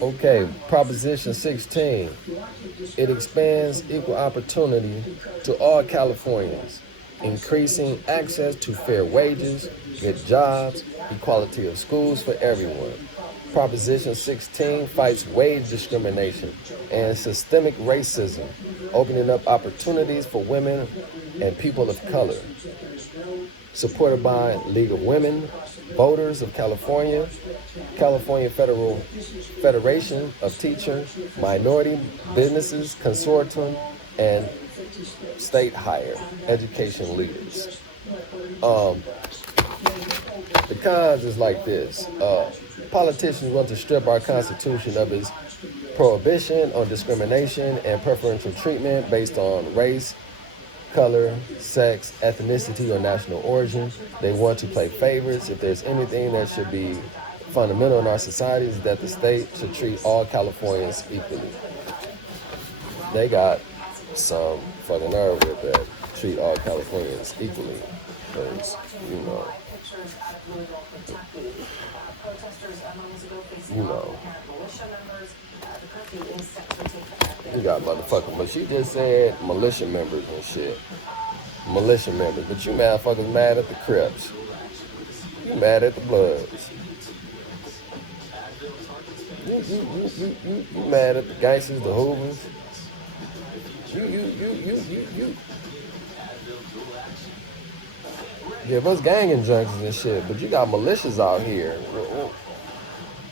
Okay, Proposition 16. It expands equal opportunity to all Californians, increasing access to fair wages, good jobs, equality of schools for everyone. Proposition 16 fights wage discrimination and systemic racism, opening up opportunities for women and people of color. Supported by League of Women Voters of California, California Federation of Teacher Minority Businesses Consortium, and state higher education leaders. The cons is like this. Politicians want to strip our Constitution of its prohibition on discrimination and preferential treatment based on race, color, sex, ethnicity, or national origin. They want to play favorites. If there's anything that should be fundamental in our society, is that the state should treat all Californians equally. They got some fucking nerve with that. Treat all Californians equally. Because, you know, you got motherfuckers, but she just said militia members and shit. Militia members, but you motherfuckers mad at the Crips. You mad at the Bloods. You mad at the gangsters, the Hoovers. You give us ganging junkies and shit, but you got militias out here.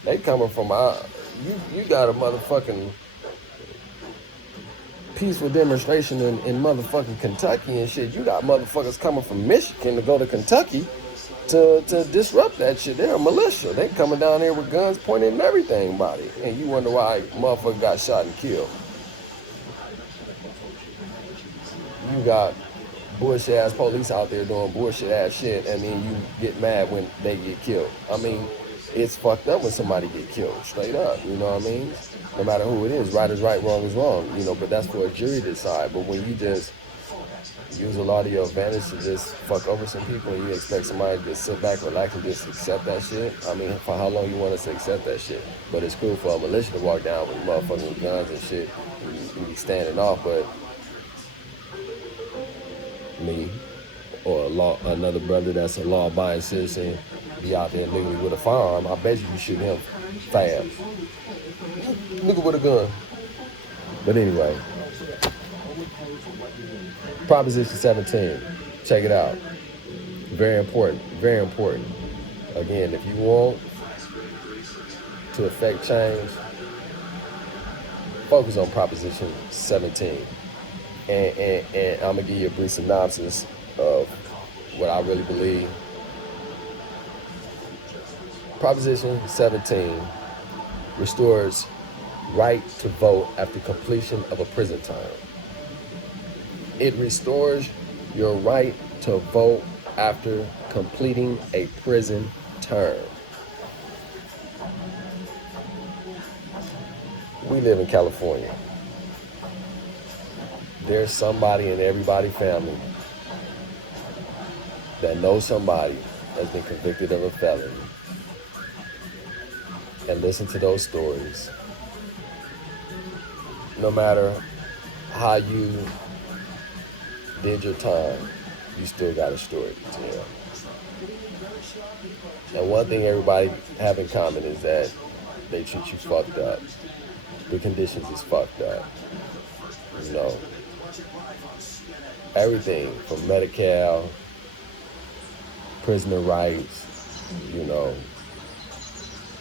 They coming from out. You got a motherfucking peaceful demonstration in motherfucking Kentucky and shit. You got motherfuckers coming from Michigan to go to Kentucky to disrupt that shit. They're a militia. They coming down here with guns pointed and everything about it. And you wonder why motherfucker got shot and killed. You got bullshit ass police out there doing bullshit ass shit. I mean, you get mad when they get killed. I mean, it's fucked up when somebody get killed, straight up, you know what I mean? No matter who it is, right is right, wrong is wrong, you know, but that's for a jury to decide. But when you just use a lot of your advantage to just fuck over some people and you expect somebody to just sit back, relax, and just accept that shit, I mean, for how long you want us to accept that shshit? But it's cool for a militia to walk down with motherfucking guns and shit and be standing off, but me or another brother that's a law-abiding citizen be out there legally with a firearm, I bet you shoot him fast. Nigga with a gun. But anyway, Proposition 17, check it out. Very important, very important. Again, if you want to affect change, focus on Proposition 17. And I'm gonna give you a brief synopsis of what I really believe. Proposition 17 restores right to vote after completion of a prison term. It restores your right to vote after completing a prison term. We live in California. There's somebody in everybody's family that knows somebody that's been convicted of a felony. And listen to those stories. No matter how you did your time, you still got a story to tell. And one thing everybody have in common is that they treat you fucked up. The conditions is fucked up. You know, everything from Medi-Cal, prisoner rights, you know,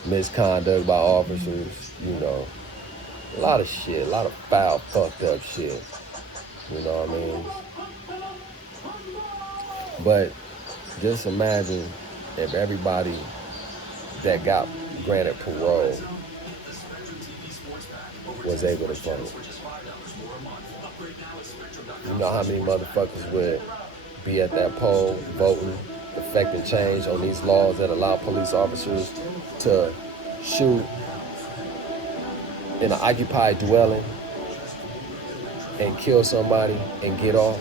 misconduct by officers, you know, a lot of shit, a lot of foul, fucked up shit, you know what I mean? But just imagine if everybody that got granted parole was able to vote. You know how many motherfuckers would be at that poll voting, affecting change on these laws that allow police officers to shoot in an occupied dwelling and kill somebody and get off?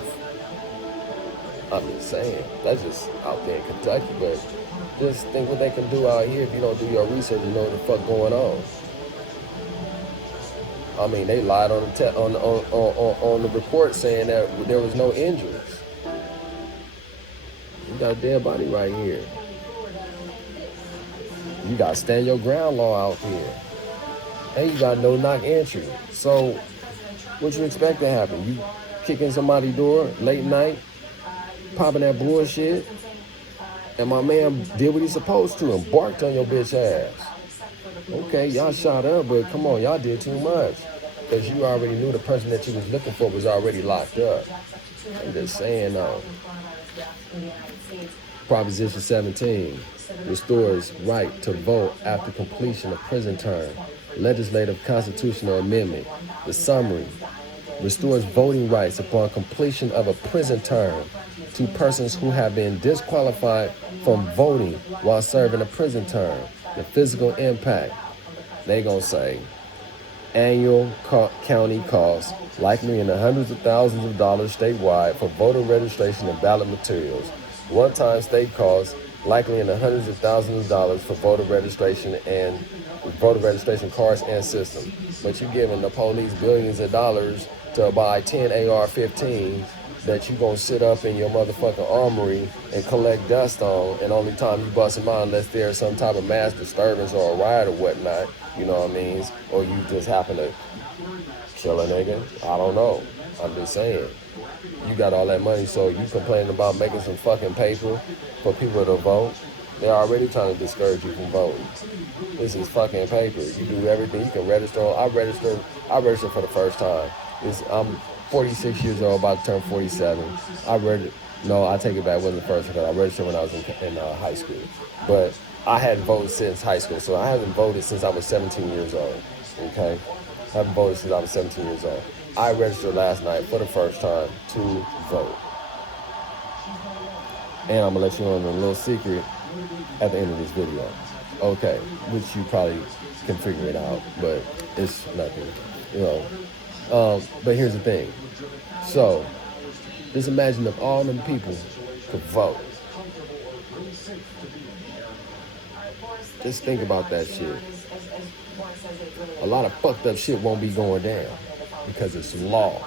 I'm just saying, that's just out there in Kentucky, but just think what they can do out here if you don't do your research and know what the fuck going on. I mean, they lied on on the report saying that there was no injuries. You got a dead body right here. You got stand your ground law out here. And you got no knock entry. So what you expect to happen? You kicking somebody's door late night, popping that bullshit, and my man did what he's supposed to and barked on your bitch ass. Okay, y'all shot up, but come on, y'all did too much. Because you already knew the person that you was looking for was already locked up. I'm just saying though. Proposition 17 restores right to vote after completion of prison term. Legislative constitutional amendment. The summary restores voting rights upon completion of a prison term to persons who have been disqualified from voting while serving a prison term. The physical impact, they gonna say, annual county costs, likely in the hundreds of thousands of dollars statewide for voter registration and ballot materials. One-time state costs, likely in the hundreds of thousands of dollars for voter registration cards and systems. But you're giving the police billions of dollars to buy 10 AR-15s that you gonna sit up in your motherfucking armory and collect dust on, and only time you bust them out unless there's some type of mass disturbance or a riot or whatnot, you know what I mean? Or you just happen to kill a nigga. I don't know. I'm just saying. You got all that money, so you complaining about making some fucking paper for people to vote. They're already trying to discourage you from voting. This is fucking paper. You do everything. You can register. I registered for the first time. I'm 46 years old, about to turn 47. No, I take it back. It wasn't the first one. I registered when I was in high school. But I hadn't voted since high school, so I haven't voted since I was 17 years old. Okay? I haven't voted since I was 17 years old. I registered last night for the first time to vote. And I'm gonna let you know a little secret at the end of this video. Okay, which you probably can figure it out, but it's nothing, you know. But here's the thing. So, just imagine if all them people could vote. Just think about that shit. A lot of fucked up shit won't be going down because it's law.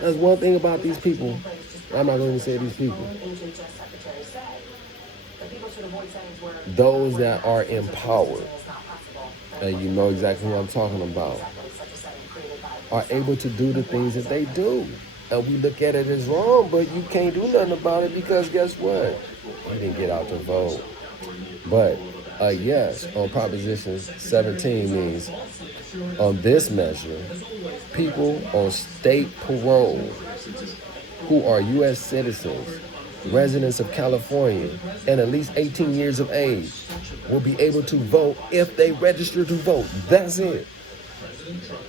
That's one thing about these people. I'm not going to say these people. Those that are empowered, and you know exactly who I'm talking about, are able to do the things that they do. And we look at it as wrong, but you can't do nothing about it because guess what? You didn't get out to vote. But yes on Proposition 17 means on this measure, people on state parole who are U.S. citizens, residents of California, and at least 18 years of age will be able to vote if they register to vote. That's it.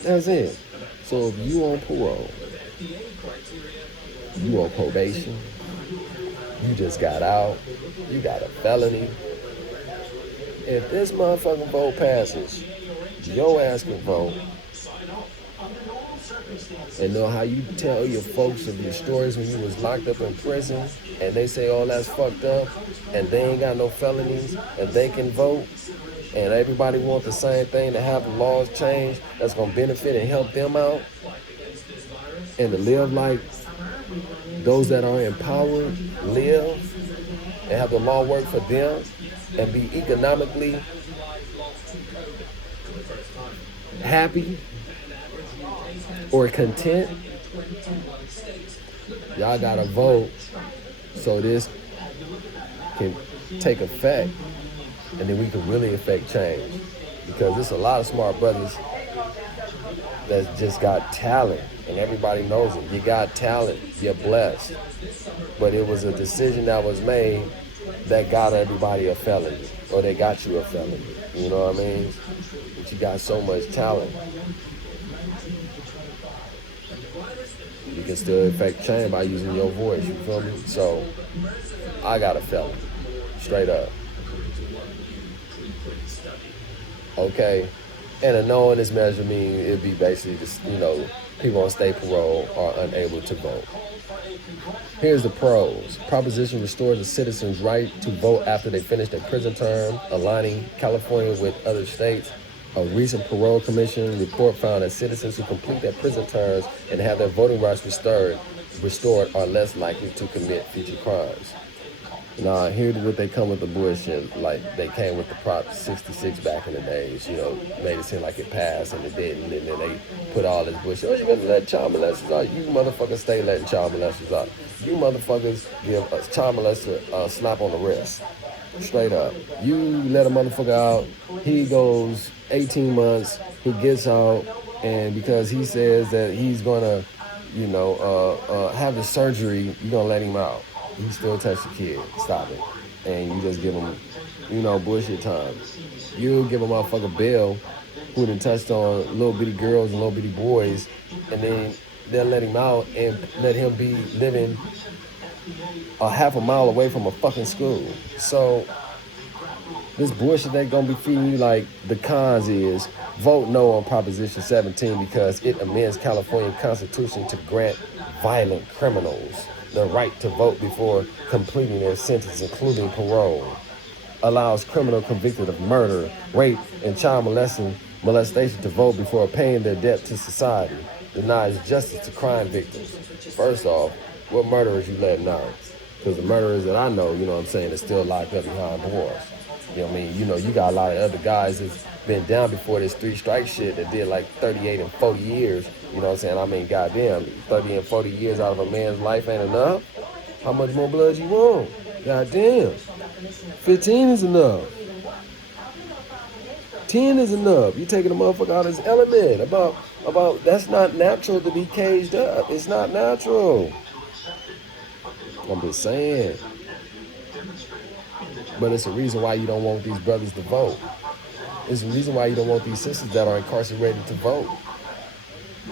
That's it. So if you on parole, you on probation, you just got out, you got a felony, if this motherfucking vote passes, your ass can vote. And know how you tell your folks of your stories when you was locked up in prison and they say, oh, that's fucked up, and they ain't got no felonies and they can vote, and everybody wants the same thing, to have the laws changed that's going to benefit and help them out, and to live like those that are empowered live and have the law work for them and be economically happy or content. Y'all gotta vote so this can take effect, and then we can really affect change. Because there's a lot of smart brothers that just got talent, and everybody knows it. You got talent, you're blessed. But it was a decision that was made that got everybody a felony, or they got you a felony. You know what I mean? But you got so much talent. You can still affect change by using your voice, you feel me? So, I got a felony, straight up. Okay, and a no in this measure means it'd be basically just, people on state parole are unable to vote. Here's the pros. Proposition restores a citizen's right to vote after they finish their prison term, aligning California with other states. A recent parole commission report found that citizens who complete their prison terms and have their voting rights restored are less likely to commit future crimes. Now, here's what they come with the bullshit. Like, they came with the Prop 66 back in the days, made it seem like it passed and it didn't. And then they put all this bullshit. Oh, you're going to let child molesters out? You motherfuckers stay letting child molesters out. You motherfuckers give a child molester a slap on the wrist. Straight up. You let a motherfucker out, he goes 18 months, he gets out, and because he says that he's going to, have the surgery, you're going to let him out. You still touch the kid. Stop it. And you just give him, bullshit time. You give a motherfucker bail who done touched on little bitty girls and little bitty boys, and then they'll let him out and let him be living a half a mile away from a fucking school. So this bullshit they gonna be feeding you, like, the cons is vote no on Proposition 17 because it amends California Constitution to grant violent criminals the right to vote before completing their sentence, including parole. Allows criminal convicted of murder, rape, and child molestation to vote before paying their debt to society. Denies justice to crime victims. First off, what murderers you letting out? Because the murderers that I know, is still locked up behind bars. You got a lot of other guys that's been down before this 3 strike shit that did like 38 and 40 years. Goddamn, 30 and 40 years out of a man's life ain't enough. How much more blood you want? Goddamn. 15 is enough. 10 is enough. You taking a motherfucker out of his element. About that's not natural to be caged up. It's not natural. I'm just saying. But it's a reason why you don't want these brothers to vote. It's a reason why you don't want these sisters that are incarcerated to vote.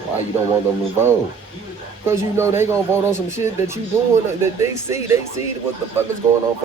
Why you don't want them to vote? Because they gonna vote on some shit that you doing, that they see what the fuck is going on.